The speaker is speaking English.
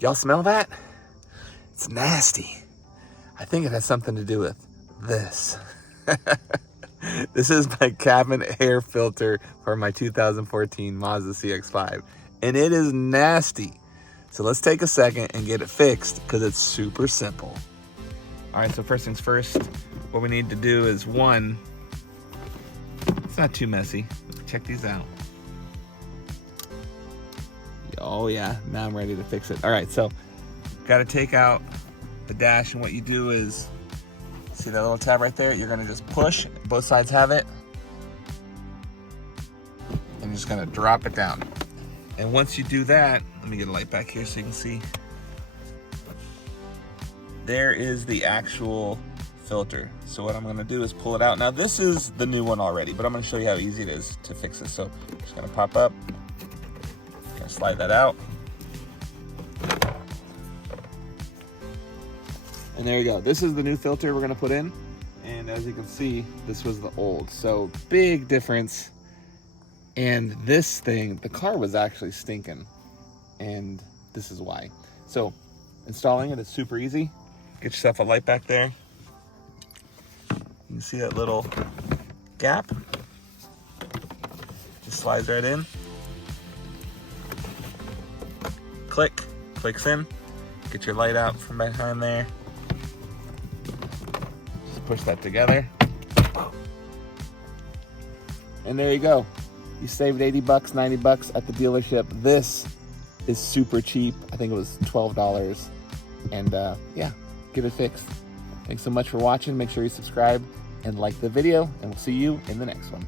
Y'all smell that? It's nasty. I think it has something to do with this. This is my cabin air filter for my 2014 Mazda CX-5, and it is nasty. So let's take a second and get it fixed because it's super simple. All right, so first things first, what we need to do is one, it's not too messy. Check these out. Oh yeah, now I'm ready to fix it. All right, so got to take out the dash, and what you do is, see that little tab right there? You're gonna just push, both sides have it, and you're just gonna drop it down. And once you do that, let me get a light back here so you can see. There is the actual filter. So what I'm gonna do is pull it out. Now this is the new one already, but I'm gonna show you how easy it is to fix this. So I'm just gonna pop up, gonna slide that out. And there you go. This is the new filter we're gonna put in. And as you can see, this was the old. So big difference. And this thing, the car was actually stinking. And this is why. So installing it is super easy. Get yourself a light back there. You can see that little gap. Just slides right in. Click, clicks in. Get your light out from behind there. Just push that together. And there you go. You saved 80 bucks, 90 bucks at the dealership. This is super cheap. I think it was $12. And yeah, get it fixed. Thanks so much for watching. Make sure you subscribe and like the video, and we'll see you in the next one.